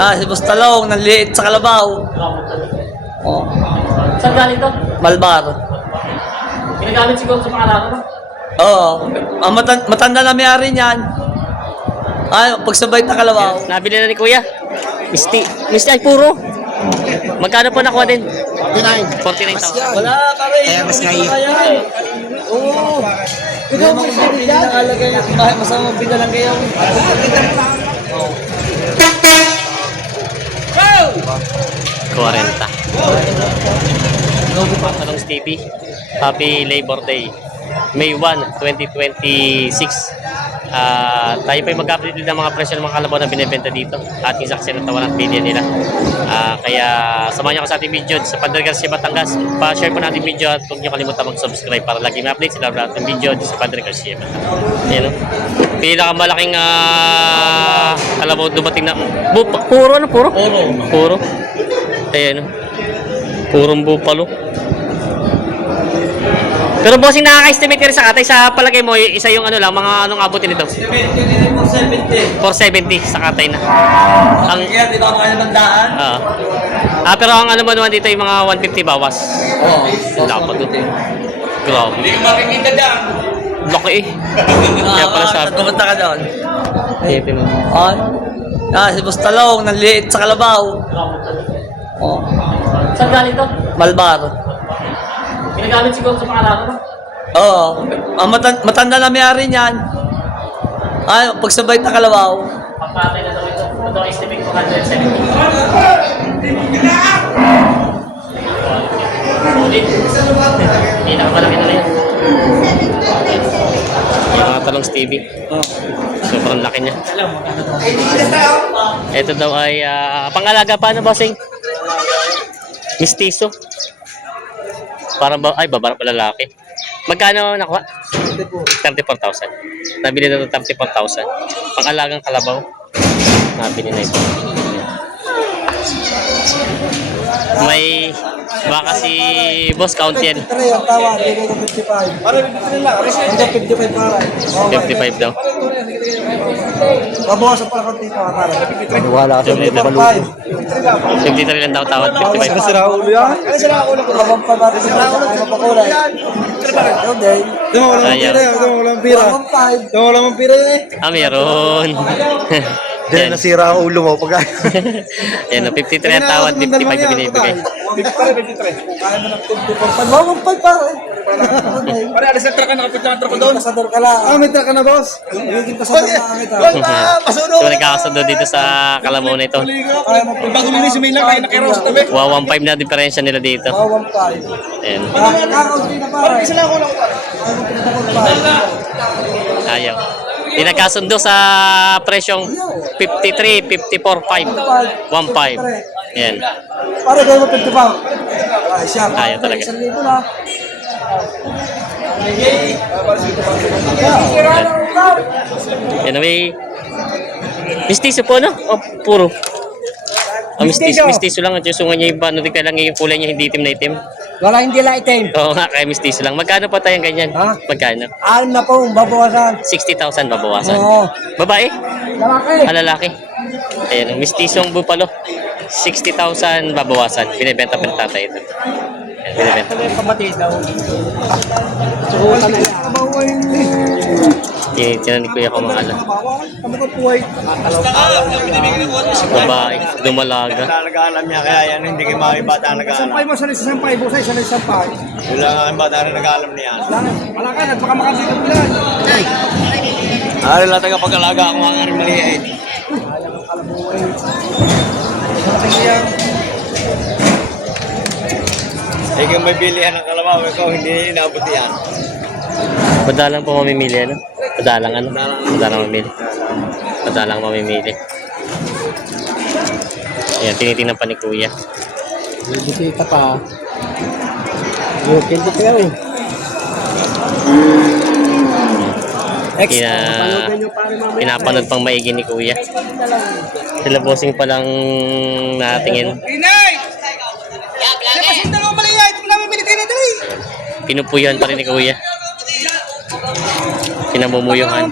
Si Bustalong, nanliit sa Kalabaw. Oh. Saan galing to? Malbar. Ginagamit siguro sa pangalaman mo? Oo. Ang matanda na may-ari niyan. Pagsabay na Kalabaw. Nabili na ni Kuya. Misti ay puro. Magkano po nakuha din? 49,000. Wala ka rin. Kaya mas kayo. Oo. Ikaw mo siya pinakalagay. Masama pinalang kayo. 40. Talong Stevie. Happy Labor Day. May 1, 2026. Tayo pa mag-update din ng mga presyo ng mga kalabaw na binibenta dito. Ating saksi ng tawanan billion nila. Kaya samahan niyo ako sa ating video sa Padre Garcia, Batangas. Pa-share po natin video at huwag niyo kalimutan mag-subscribe para lagi may update sila ng video sa Padre Garcia, Batangas. Ayan o. Pinakamalaking kalabaw dumating na puro ano? Puro? Puro. Ayan o. Purong bupalo. Pero bossing, nakaka-estimate ka rin sa katay. Sa palagay mo, isa yung ano lang, mga anong abutin nito? 470. 470 sa katay na. Ang Kaya di ba mga bandaan? pero ang ano mo naman dito yung mga 150 bawas. Oo. Dapat ito. Grabe. Hindi ka makikita dyan. Laki eh. Kaya pala sabi. Pumunta ka doon. Ayun mo. Si Bustalong, nanliit sa Kalabaw. Oh. Saan galing to? Malbar. Ginagamit siguro sa pangalaman mo? Oo. Ang matanda na may-ari niyan. Pagsabay na Kalabaw. Pagpatay na daw ito. Ito ang estimate ko 170. Ulit. Hindi nakakalaki na rin. Yung mga talong Stevie. Sobrang laki niya. Ito daw ay pangalaga pa na bossing? Mistiso. Parang babae pa lalaki. Magkano nakuha? 34,000. Nabili na ito 34,000. Pang-alagang kalabaw. Nabili na ito. May baka si Boss Count yan. 53 ang tawa, bigay ko 55. Para 53 lang. Hanggang 55 para. 55 daw. Babawasan pa ako dito. Wala ka sa mga baluto. 53 lang daw tawad. 55. Sira ulo yan? Ano sira ulo ko? Labang pa natin sa mga mapakulay. Okay. Dama walang pira yan. Dama walang pira. Dama walang pira yan eh. Meron. Diyan nasira ang ulo mo pag Yan, 53 ang tawad, 55 yung binibigay. 53. Kaya mo ng 54. Wawang pa pare. Pare, alis na truck ka, nakapit na truck ko doon. Pasador ka lang. May truck ka na, boss. Hindi pasador na kita. So, nagkakasundo dito sa kalabaw na ito. Bago linis yung lang, kaya nakiraw sa tabi. 1.5 na diferensya nila dito. Wawang pa. Ayan. Nakakaunti na pare. Isa lang ako lang. Ayaw. Pinagkasundo sa presyong 53, 54, 5. 1.5. Yan. Pare, gawin mo 50 pound. Ay, siya. Ayaw talaga. 1,000 lang. Yan may mistiso po, no? O, puro. Mistiso lang. At yung sunga niya yung ano, kaya lang yung kulay niya hindi itim na itim. Wala, hindi lang itim. Oo nga, kaya mistiso lang. Magkano pa tayong ganyan? Ha? Magkano? 6 na po, babawasan. 60,000 babawasan. Oo. Babae? Lalaki. Lalaki. Ayan, mistisong bupalo. 60,000 babawasan. Binibenta pa ng tatay ito. Ayan, binibenta. Kapatid daw. Tinan ni Kuya kung mahal. Babae, dumalaga. Nag-aalam niya kaya yan, hindi kayo mga bata nag-aalam. Sampay mo, sanay sa sampay. Busay, sanay sa sampay. Wala nga ang bata na nag-aalam niya. Wala ka, nagpakamakasikat mo yan. Ari lang taga pag-alaga ako mga rin maliit. Ikaw may bilihan ng kalabaw, ikaw hindi inaabot yan. Madalang po mamimili, ano? Madalang ano? Madalang mamimili. Madalang mamimili. Ayan, tinitingnan pa ni Kuya. Bisita pa. Hindi pa yun. Pinapanood pang maigi ni Kuya. Sila bossing pa lang natingin. Pinupuyuhan pa rin ni Kuya. Pinamumuyuhan.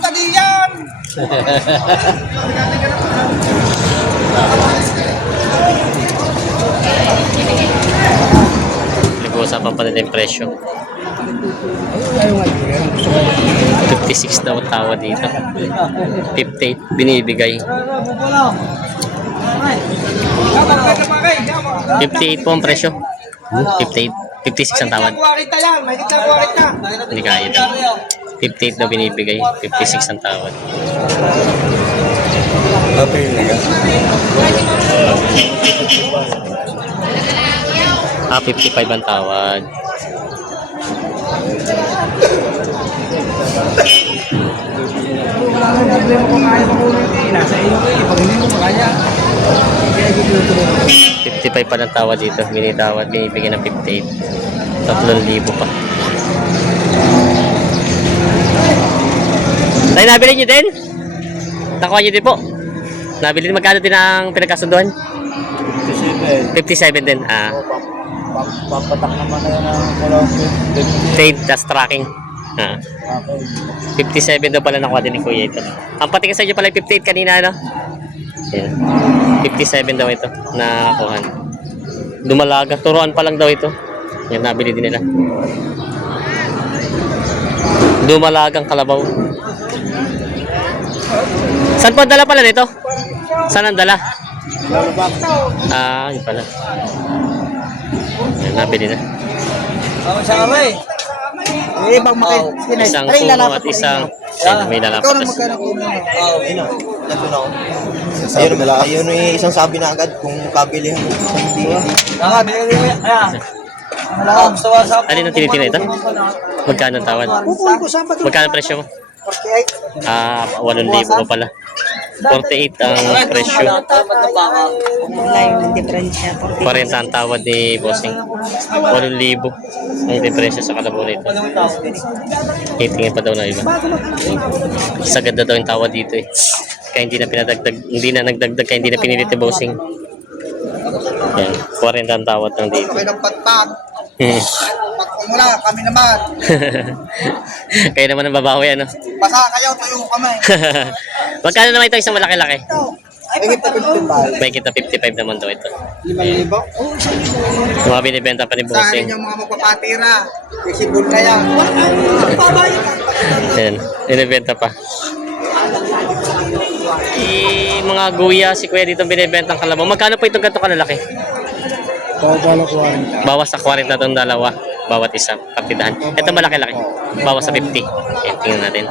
pa nila yung presyo. 56 daw ang tawa dito. 58 binibigay. 58 po ang presyo. 58. 56 ang tawad. Hindi kaya daw. 58 daw binibigay. 56 ang tawad. Ah, 55 ang tawad. Nasa iyo ko eh. Pag hindi mo makaya. 55 pa ng tawad dito. Binitawad, binibigyan ng 58. 3,000 pa. Tayo nabili nyo din? Nakuha nyo din po? Nabili din, magkano din ang pinagkasunduan? 57 din. Ah. Papatak naman kayo ng walang Trade, tas tracking. Ah. 57 daw pala nakuha din ni Kuya ito. Ang patingin sa inyo pala yung 58 kanina, no? Yan. 57 daw ito nakuha. Dumalaga. Turuan pa lang daw ito. Yan, nabili din nila. Dumalagang kalabaw. Saan po ang dala pala nito? Saan ang dala? Ah, yun pala. Yan, nabili na. Ako sa kamay. Eh, bang Isang puno at isang... Yan, may lalapat. Ayun yung isang sabi na agad kung kabili mo. Alin ang tinitina ito? Magkano ang tawad? Magkano ang presyo mo? Ah, 8,000 ko pala. 48 ang presyo. Layo ng diferensya. 40 ang tawad ni Bossing. 8,000 ang diferensya sa kalabaw nito. Hitingin pa daw na iba. Sagad na daw yung tawad dito eh. Kaya hindi na pinadagdag, hindi na nagdagdag, kaya hindi na pinilit ni Bossing. Yan, 40 ang tawad ng dito. Okay ng patpat. Pagkumula, kami naman. Kaya naman ang babawi, ano? Basa kayo, tayo kami. Magkano naman ito isang malaki-laki? Higit na 55. May kita 55 naman daw ito. 5,000? Yung mga binibenta pa ni Sa akin Bossing. yung mga magpapatira. Isipon na yan. Yan, binibenta pa. Mga guya, si Kuya dito binibenta ang kalabaw. Magkano po itong ganito kalalaki? Bawas sa 40 na itong dalawa. Bawat isa, partidahan. Ito malaki-laki. Bawas sa 50. Okay, tingnan natin.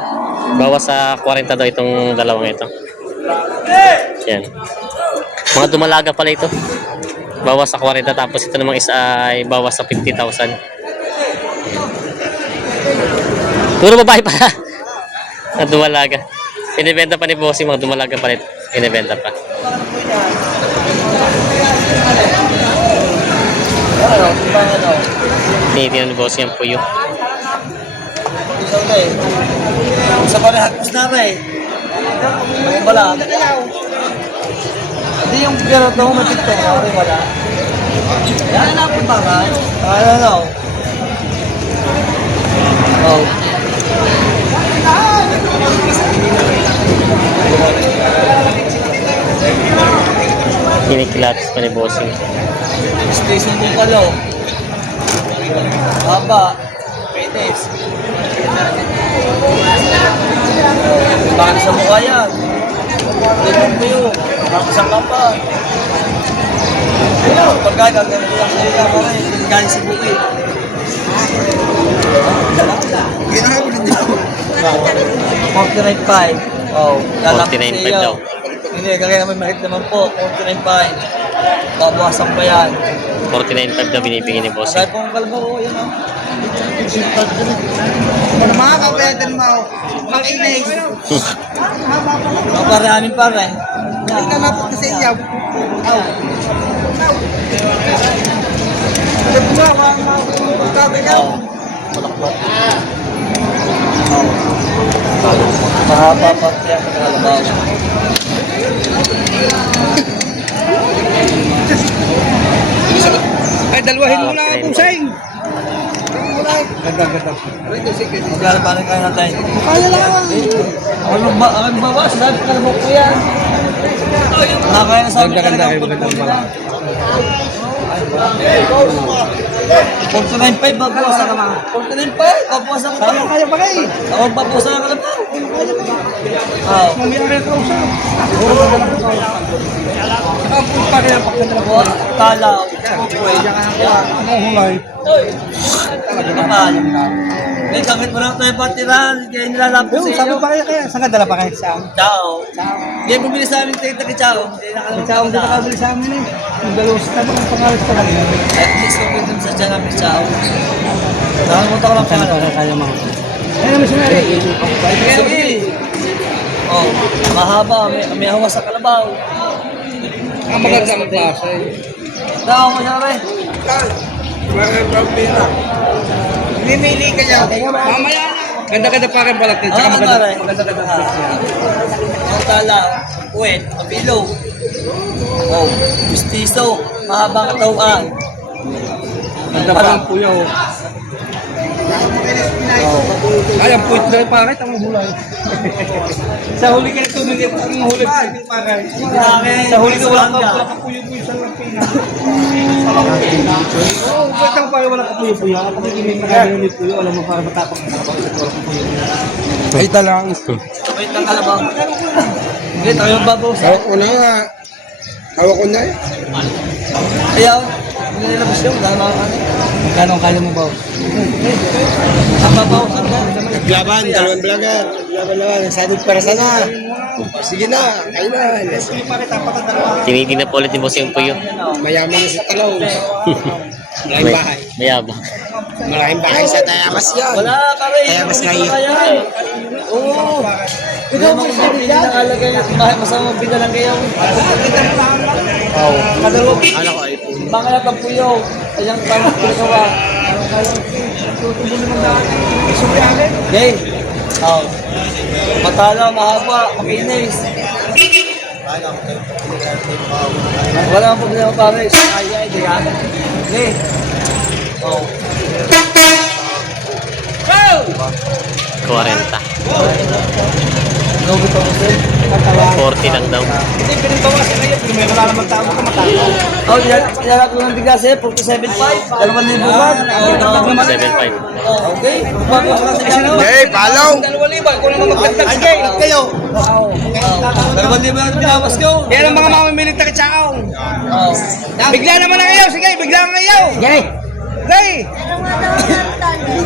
Bawas sa 40 daw itong dalawang ito. Yan. Mga dumalaga pala ito. Bawas sa 40, tapos ito namang isa ay bawas sa 50,000. Puro babae pala. Na dumalaga. Pinibenta pa ni Bossing, mga dumalaga pala ito. Pinibenta pa. Tinitingnan ni Bossing ang puyo. Sa pala hagpos na ba eh. Wala. Hindi yung gano'n ito, matikto. Wala. Yan na po ba ka? Ano? Oh. Kinikilatis pa ni Bossing. Station din pala. Haba. Penis. Bakit sa mukha yan? Ganyan mo yun. Nakasang ka pa. Pagkagang ganyan lang sa'yo ka pa rin. Galing sa bukid. Ginawa mo din dito. 49.5. Oh, 49.5 daw. Hindi, kaya naman mahit naman po. 49.5. Babawasan pa yan. 49.5 daw binibigyan ni Bossing. Asay pong kalbo ko, yun o. Mga kapwede mo, mag-inay. Maparanin pa rin. Hindi ka na po kasi iyaw. Sabi mo, mga kabe ka. Mahaba pa kaya ka kalabaw. Ay, dalawahin mo na ang pusing. Ganda. Magkano pa rin kaya natin? Kaya lang naman. Ang bawas, sabi ka na mo po yan. Kaya na sabi ka na mo po yan. 49.5, babawasan ka mga. 49.5, babawasan ka pa. Kaya pa kayo. Ako, babawasan ka lang pa. Oo. Mamiyari ka usap. Saka po pa kaya pagkatala. Tala. Ang hulay. Kapal. May gamit mo lang tayo patiran. Kaya nilalapos Yung sa sabi iyo. pa kayo kaya. Saan ka dala pa kayo? Saan? Ciao. Hindi bumili sa amin tayo taga Ciao. Hindi nakalaman. Sa akong nakabili sa amin eh. Yung dalawang sa tabang ang pangalit pa lang. At least kung pwede sa Ciao namin Ciao. Nakalimutan ko lang pangalan. Kaya mga. Ayun naman siya rin. Sige. Oh, mahaba. May hawas sa kalabaw. Ang magandang klase. Daw mo siya rin. Mimili ka niya. Mamaya na. Ganda-ganda pa rin balat niya. Tsaka maganda-ganda pa rin. Ang tala, puwet, mapilo. Oh, gustiso, mahabang katawan. Ganda pa rin puyo. Ay, ang puwit na rin paret. Ang hulay. Sa huli ka ito, hindi pa ang huli. Sa huli ka walang kapuyo-puyo sa lapina. Oo, pwede ang payo walang kapuyo-puyo. Kapag hindi magagaling puyo, alam mo para matapang na kapag sa walang kapuyo. Ay, talang ito. Wait lang kalabaw. Hindi, tayo yung babaw sa... Hawak ko na nga. Hawak ko na eh. Ayaw, hindi nilabas yun, dahil mga ano. Magkano ang kaya mo ba? Ang babaw sa ito. Laban, dalawang vlogger. Laban. Excited para sana. Sige na, kayo na. Tinitingnan po ulit ni Boss yung puyo. Mayaman na si Talaw. Malaking bahay. Mayabang. Malaking bahay sa Tayamas yan. Wala, pare. Kaya mas kayo. Oo. Ikaw mo hindi nakalagay yung masama bigalan kayo. Oo. Kadalo. Ano ko iPhone? Baka lang ang puyo. Ayang parang pinagawa. Okay. Oo. Matala, mahaba, makinis. Wala ang problema pare. Ay, di ka. Okay. Oo. 40. No, bito ko sir. 40 lang daw. Hindi, pinagbawasan na yun. May wala naman tao ka matalo. Oh, nilalak ko ng bigas eh, 47.5. 2,000 buwan. 7.5. Okay. Bago sa kasi Hey, follow! 2,000, kung naman magdagdag sige. Kayo! 2,000 yung binawas ko. Yan ang mga mamimilig na katsakaw. Oh. Bigla naman ang ayaw, sige, bigla ang ayaw. Gay! Gay!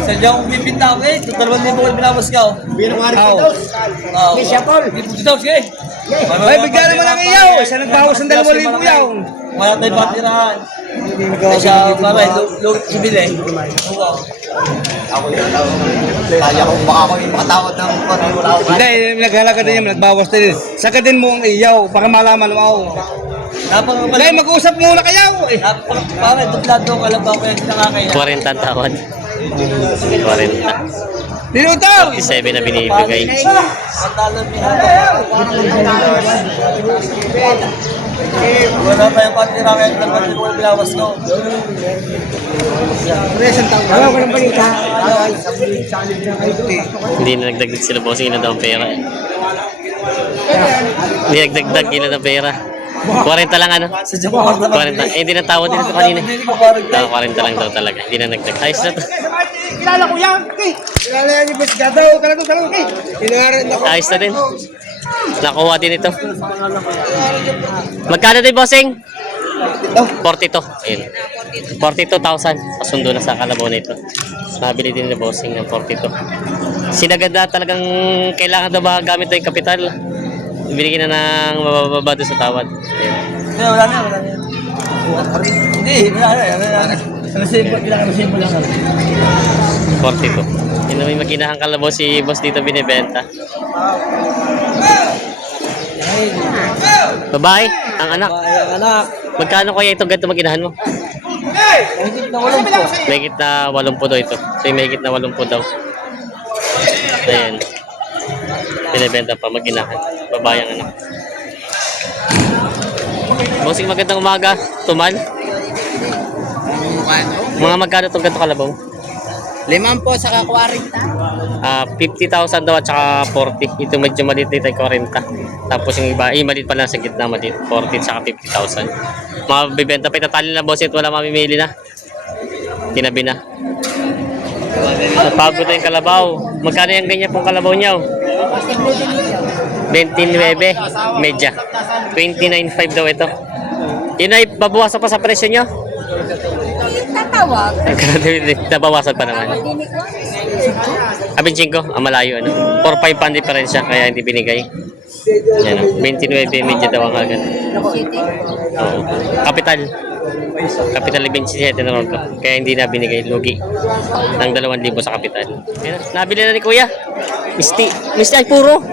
Sadya akong bibinta ko eh. 2,000 ko binawas ko. Oh. Sige, siya tol. Dito, sige. Ay, bigla naman ang ayaw. Isa nagbawas ng 2,000 yaw. Wala tayong patirahan. Kaya pare, lugit sibili. Oo. Kaya ko baka ako yung makatawad ng wala ko. Hindi, naghalaga din yan, nagbawas din. Saka din mo ang iyaw para malaman mo. Hindi, mag-uusap muna kayo. Pare, duplado ka lang ba ko yung nakakaya? 40 ang tawad. 40. Dinutol! 47 na binibigay. Matalo wala pa yung patira kaya 2,000 ko binawas ko. Wala ko ng balita. Hindi na nagdagdag sila bossing, ilan daw ang pera. Hindi nagdagdag, ilan ang pera. 40 lang ano? Sa Japan. 40. Eh, hindi na tawad dito kanina. 40 lang daw talaga. Hindi na nagdag. Ayos na to. Kilala ko yan. Kilala yan yung Pesgado. Talagang. Inaran ako. Ayos na din. Nakuha din ito. Magkano din bossing? 42. Ayun. 42,000. Pasundo na sa kalabaw na ito. Nabili din ni bossing ng 42. Sinagad na talagang kailangan daw ba gamit na yung kapital. Binigyan na ng mabababa doon sa tawad. Ayun. Hindi, wala na. Hindi, wala na. Resibo lang. 42. Yun na may makinahang kalabaw si boss dito binibenta. Babae, ang anak. Ang anak. Magkano kaya ito ganito maginahan mo? Mahigit na 80. Mahigit na 80 daw ito. So mahigit na 80 daw. Ayan. Binibenta pa maginahan. Babae ang anak. Bossing, magandang umaga. Tumal. Mga magkano itong ganito kalabaw? 5 po sa 40. 50,000 daw at saka 40. Ito medyo maliit dito ay 40. Tapos yung iba, maliit pa lang sa gitna, maliit. 40 at saka 50,000. Mga bibenta pa itatali na boss at wala mamimili na. Tinabi na. Napagod na yung kalabaw. Magkano yung ganyan pong kalabaw niyo? 29 medya. 29.5 daw ito. Yun ay babawasan pa sa presyo nyo? Tatawag. Nabawasan pa naman. Abin 5, malayo ano. 4-5 pa ang diferensya kaya hindi binigay. Yan, 29 medya daw ang hagan. Oo. Kapital 27 na ron ko. Kaya hindi na binigay. Lugi. Ng 2,000 sa kapital. Yan, nabili na ni Kuya. Misti ay puro.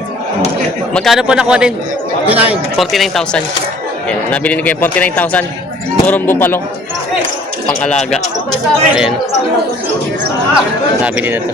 Magkano po nakuha din? 49,000. Yan, nabili ni Kuya 49,000. Purong bupalo. Pang-alaga. Ayan. Nabili na to.